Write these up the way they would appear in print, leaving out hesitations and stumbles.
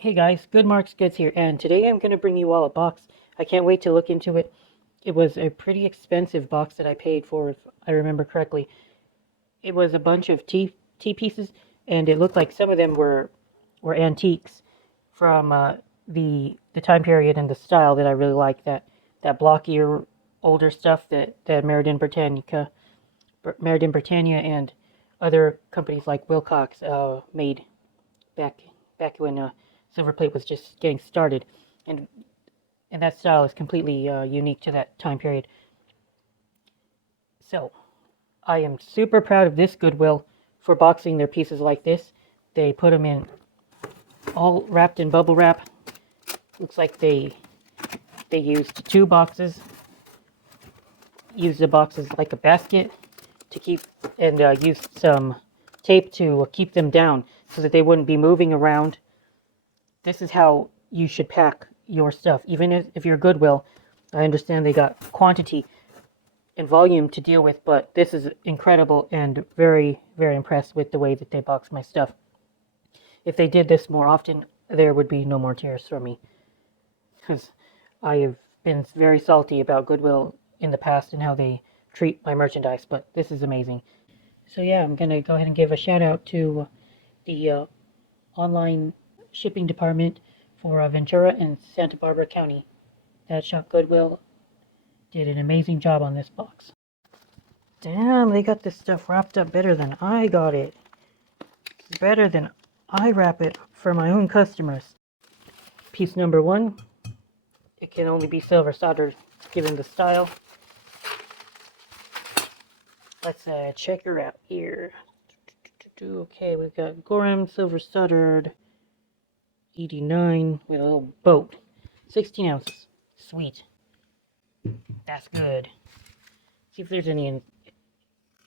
Hey guys, Good Marks Goods here, and today I'm going to bring you all a box. I can't wait to look into it. It was a pretty expensive box that I paid for, if I remember correctly. It was a bunch of tea pieces, and it looked like some of them were antiques from the time period and the style that I really like. That blockier, older stuff that Made in Britannia, and other companies like Wilcox made back when Silverplate was just getting started, and that style is completely unique to that time period. So I am super proud of this Goodwill for boxing their pieces like this. They put them in all wrapped in bubble wrap. Looks like they used two boxes, used the boxes like a basket to keep, and used some tape to keep them down so that they wouldn't be moving around. This is how you should pack your stuff. Even if you're Goodwill, I understand they got quantity and volume to deal with, but this is incredible, and very, very impressed with the way that they box my stuff. If they did this more often, there would be no more tears from me, because I have been very salty about Goodwill in the past and how they treat my merchandise, but this is amazing. So yeah, I'm going to go ahead and give a shout out to the online shipping department for Ventura and Santa Barbara County. That shop Goodwill did an amazing job on this box. Damn, they got this stuff wrapped up better than I got it. Better than I wrap it for my own customers. Piece number one. It can only be silver soldered given the style. Let's check her out here. Okay, we've got Gorham silver soldered 89 with a little boat. 16 ounces. Sweet. That's good. See if there's any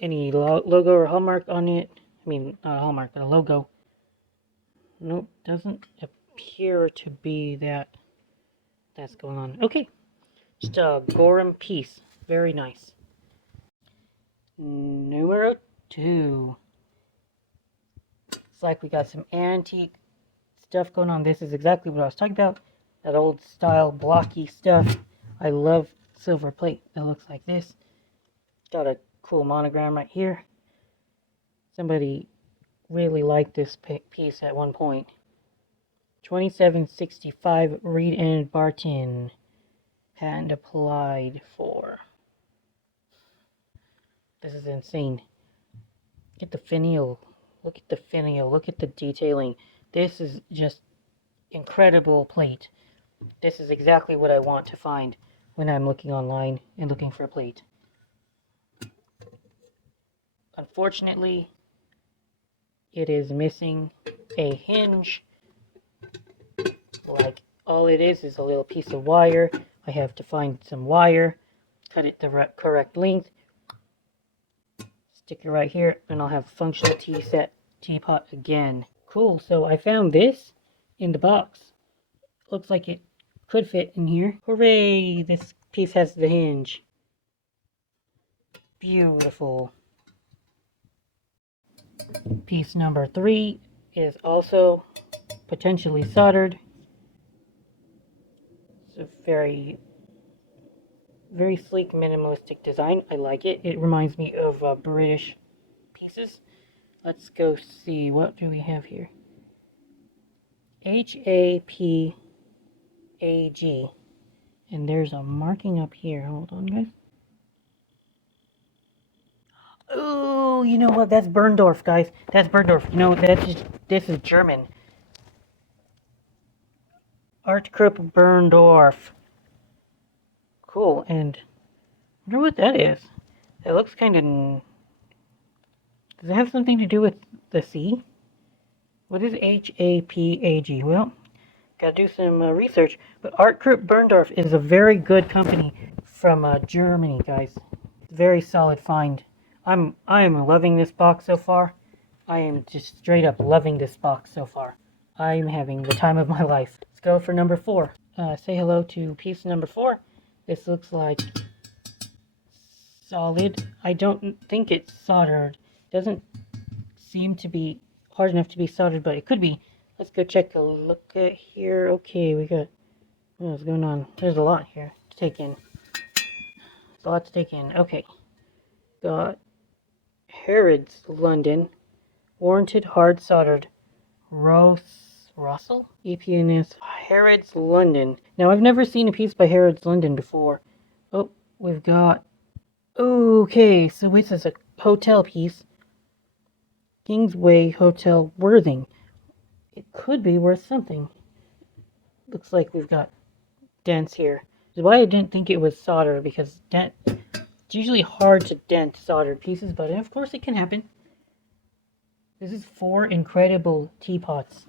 logo or hallmark on it. I mean, not a hallmark, but a logo. Nope, doesn't appear to be that's going on. Okay, just a Gorham piece. Very nice. Numero 2. It's like we got some antique stuff going on. This is exactly what I was talking about. That old style blocky stuff. I love silver plate that looks like this. Got a cool monogram right here. Somebody really liked this piece at one point. 2765 Reed and Barton. Patent applied for. This is insane. Look at the finial. Look at the finial. Look at the detailing. This is just incredible plate. This is exactly what I want to find when I'm looking online and looking for a plate. Unfortunately, it is missing a hinge. Like, all it is a little piece of wire. I have to find some wire, cut it the correct length, stick it right here, and I'll have a functional tea set teapot again. Cool, so I found this in the box. Looks like it could fit in here. Hooray, this piece has the hinge. Beautiful. Piece number 3 is also potentially soldered. It's a very, very sleek, minimalistic design. I like it. It reminds me of British pieces. Let's go see. What do we have here? HAPAG. And there's a marking up here. Hold on, guys. Oh, you know what? That's Berndorf, guys. That's Berndorf. You know, this is German. Artgruppe Berndorf. Cool, and I wonder what that is. It looks kind of... Does it have something to do with the sea? What is HAPAG? Well, gotta do some research. But Artgruppe Berndorf is a very good company from Germany, guys. Very solid find. I am loving this box so far. I am just straight up loving this box so far. I am having the time of my life. Let's go for number 4. Say hello to piece number 4. This looks like solid. I don't think it's soldered. Doesn't seem to be hard enough to be soldered, but it could be. Let's go check a look at here. Okay, we got, what's going on? There's a lot here to take in. There's a lot to take in. Okay. Got Harrods, London. Warranted hard soldered. Russell? EPNS. Harrods, London. Now, I've never seen a piece by Harrods, London before. Oh, we've got... Okay, so this is a hotel piece. Kingsway Hotel, Worthing. It could be worth something. Looks like we've got dents here. This is why I didn't think it was solder, because it's usually hard to dent soldered pieces, but of course it can happen. This is 4 incredible teapots.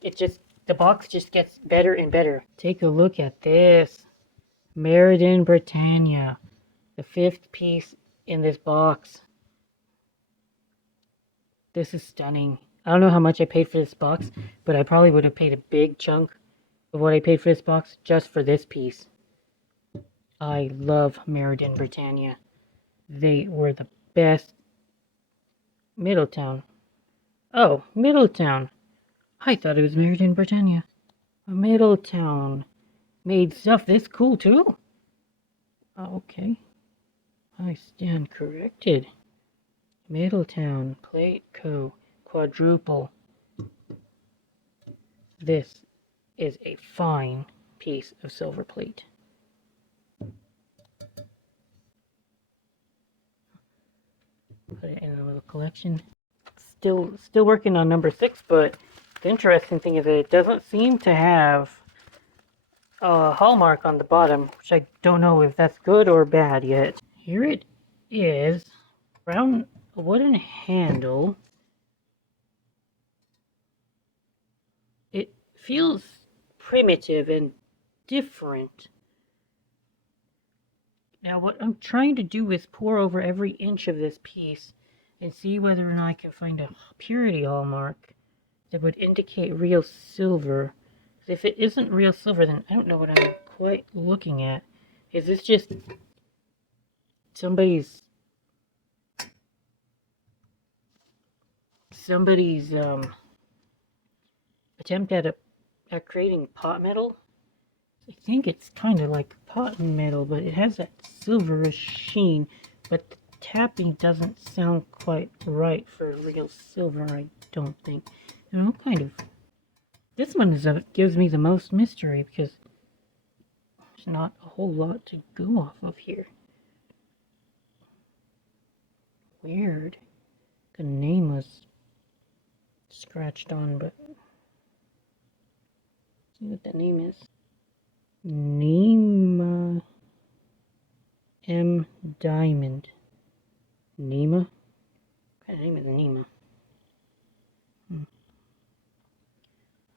The box just gets better and better. Take a look at this. Meriden Britannia. The 5th piece in this box. This is stunning. I don't know how much I paid for this box, but I probably would have paid a big chunk of what I paid for this box just for this piece. I love Meriden Britannia. They were the best. Middletown. Oh, Middletown. I thought it was Meriden Britannia. Middletown made stuff this cool too? Oh, okay. I stand corrected. Middletown Plate Co. Quadruple. This is a fine piece of silver plate. Put it in a little collection. Still working on number 6, but the interesting thing is that it doesn't seem to have a hallmark on the bottom, which I don't know if that's good or bad yet. Here it is. Round wooden handle. It feels primitive and different. Now what I'm trying to do is pour over every inch of this piece and see whether or not I can find a purity hallmark that would indicate real silver. If it isn't real silver, then I don't know what I'm quite looking at. Is this just somebody's attempt at creating pot metal? I think it's kind of like pot metal, but it has that silverish sheen, but the tapping doesn't sound quite right for real silver, I don't think. This one gives me the most mystery, because there's not a whole lot to go off of here. Weird. The name was scratched on, but see what the name is. Nema M. Diamond. Nema? What kind of name is Nema?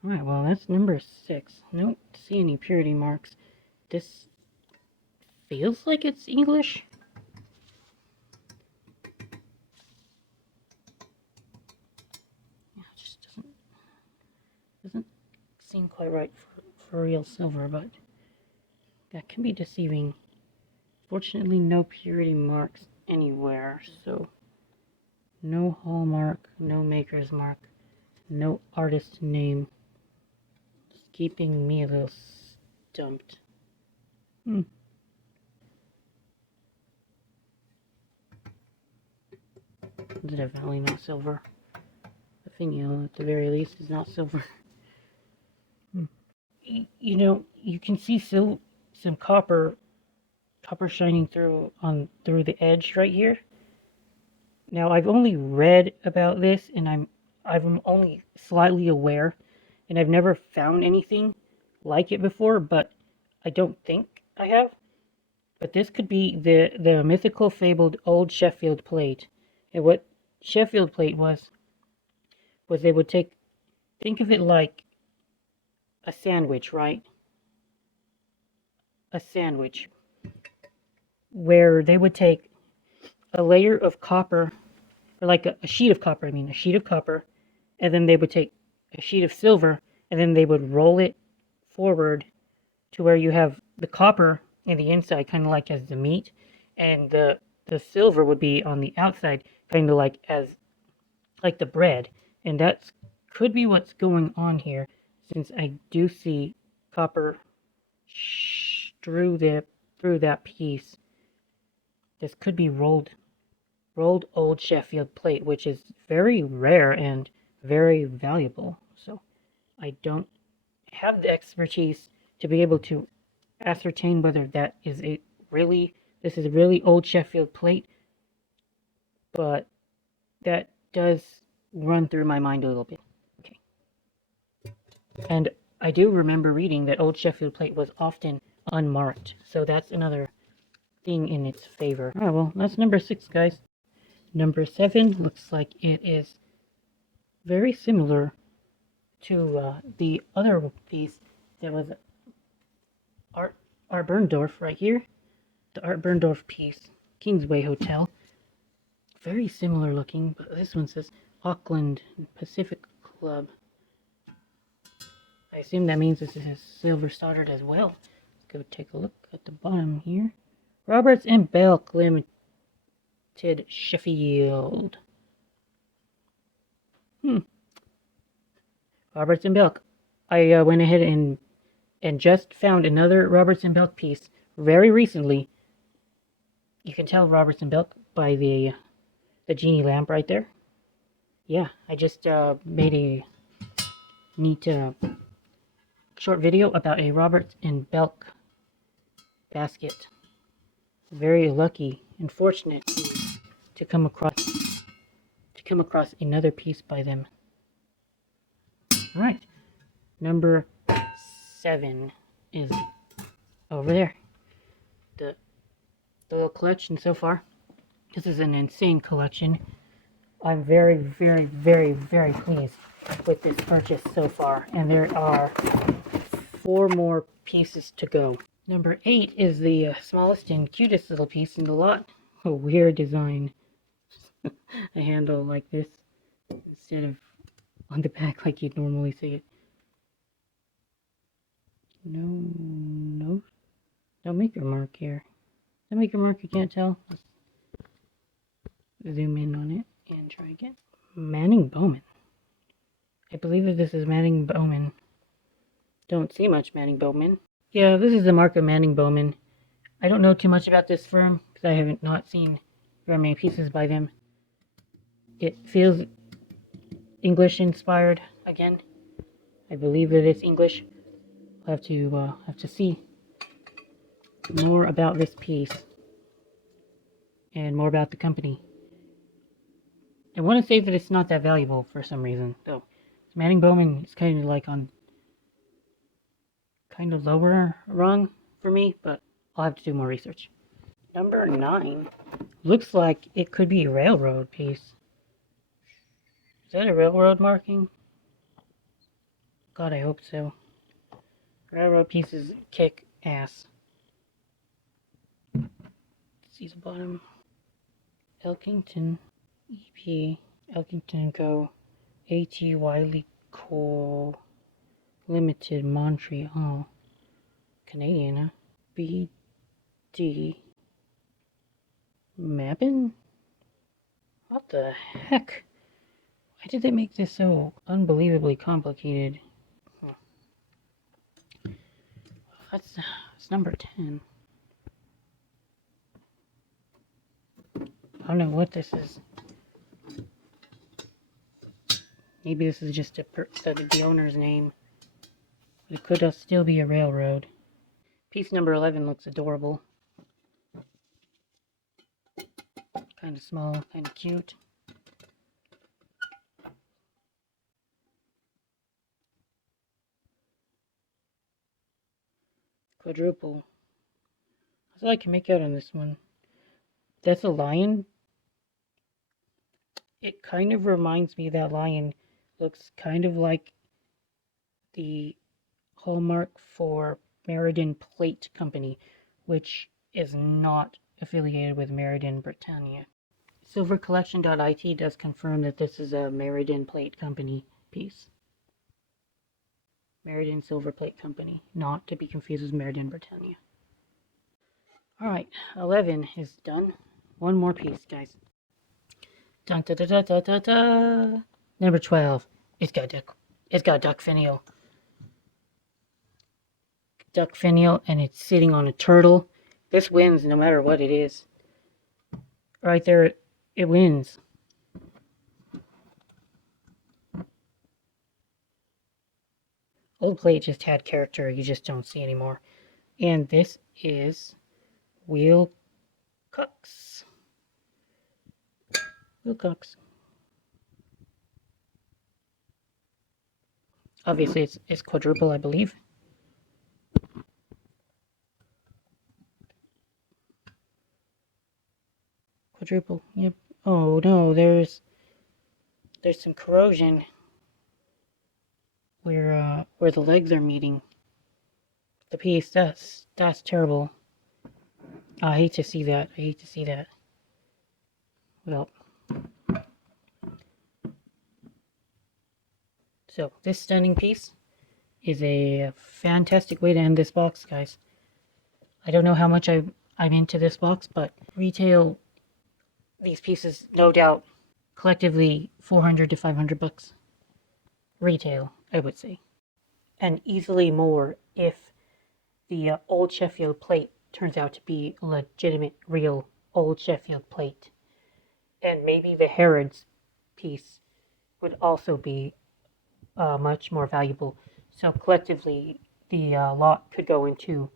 Alright, well, that's number 6. Don't see any purity marks. This feels like it's English. Yeah, it just doesn't seem quite right for real silver, but that can be deceiving. Fortunately, no purity marks anywhere, so no hallmark, no maker's mark, no artist name. Just keeping me a little stumped. Is it definitely not silver? The finial, at the very least, is not silver. You know, you can see some copper shining through the edge right here. Now, I've only read about this, and I'm only slightly aware, and I've never found anything like it before, but I don't think I have. But this could be the mythical, fabled old Sheffield plate. And what Sheffield plate was they would think of it like a sandwich, right? A sandwich, where they would take a layer of copper, or like a sheet of copper, and then they would take a sheet of silver, and then they would roll it forward to where you have the copper in the inside, kind of like as the meat, and the silver would be on the outside, kind of like the bread. And that's could be what's going on here, since I do see copper through that piece. This could be rolled old Sheffield plate, which is very rare and very valuable. So I don't have the expertise to be able to ascertain whether that is this is a really old Sheffield plate, but that does run through my mind a little bit. Okay. And I do remember reading that old Sheffield plate was often unmarked, so that's another thing in its favor. Alright, well, that's number 6, guys. Number 7 looks like it is very similar to the other piece. There was Art Berndorf right here. The Art Berndorf piece, Kingsway Hotel. Very similar looking, but this one says Auckland Pacific Club. I assume that means this is silver soldered as well. Let's go take a look at the bottom here. Roberts and Belk Limited, Sheffield. Roberts and Belk. I went ahead and just found another Roberts and Belk piece very recently. You can tell Roberts and Belk by the genie lamp right there. Yeah, I just made a neat short video about a Roberts and Belk basket. Very lucky and fortunate to come across another piece by them. All right, number 7 is over there. The little collection so far. This is an insane collection. I'm very, very, very, very pleased with this purchase so far, and there are 4 more pieces to go. Number 8 is the smallest and cutest little piece in the lot. A weird design. A handle like this instead of on the back like you'd normally see it. No maker mark here. The maker mark, you can't tell. Let's zoom in on it and try again. Manning Bowman. I believe that this is Manning Bowman. Don't see much Manning Bowman. Yeah, this is the mark of Manning Bowman. I don't know too much about this firm because I haven't not seen very many pieces by them. It feels English inspired again. I believe that it's English. I'll have to see more about this piece and more about the company. I want to say that it's not that valuable for some reason, though. Manning Bowman is kind of like on kind of lower rung for me, but I'll have to do more research. Number 9 looks like it could be a railroad piece. Is that a railroad marking? God, I hope so. Railroad pieces kick ass. See the bottom. Elkington EP, Elkington Co. A.T. Wiley Coal Limited, Montreal. Canadian, huh? B.D. Mappin? What the heck? Why did they make this so unbelievably complicated? That's number 10. I don't know what this is. Maybe this is just the owner's name. But it could still be a railroad. Piece number 11 looks adorable. Kind of small, kind of cute. Quadruple. That's all I can make out on this one. That's a lion. It kind of reminds me that lion looks kind of like the hallmark for Meriden Plate Company, which is not affiliated with Meriden Britannia. Silvercollection.it does confirm that this is a Meriden Plate Company piece. Meriden Silver Plate Company, not to be confused with Meriden Britannia. Alright, 11 is done. One more piece, guys. Dun, da, da, da, da, da, da. Number 12. It's got duck finial. Duck finial, and it's sitting on a turtle. This wins no matter what it is. Right there, it wins. Old plate just had character you just don't see anymore. And this is Wheel Cooks. Wheel Cooks. Obviously, it's quadruple, I believe. Quadruple. Yep. Oh no, there's some corrosion where the legs are meeting the piece. That's terrible. I hate to see that. I hate to see that. Well, so this stunning piece is a fantastic way to end this box, guys. I don't know how much I'm into this box, but retail these pieces, no doubt, collectively 400 to 500 bucks. Retail, I would say. And easily more if the old Sheffield plate turns out to be a legitimate, real old Sheffield plate. And maybe the Harrods piece would also be much more valuable. So collectively, the lot could go into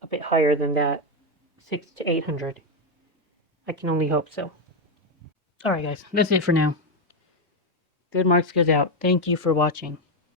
a bit higher than that, 600 to 800. I can only hope so. Alright guys, that's it for now. Good Marks goes out. Thank you for watching.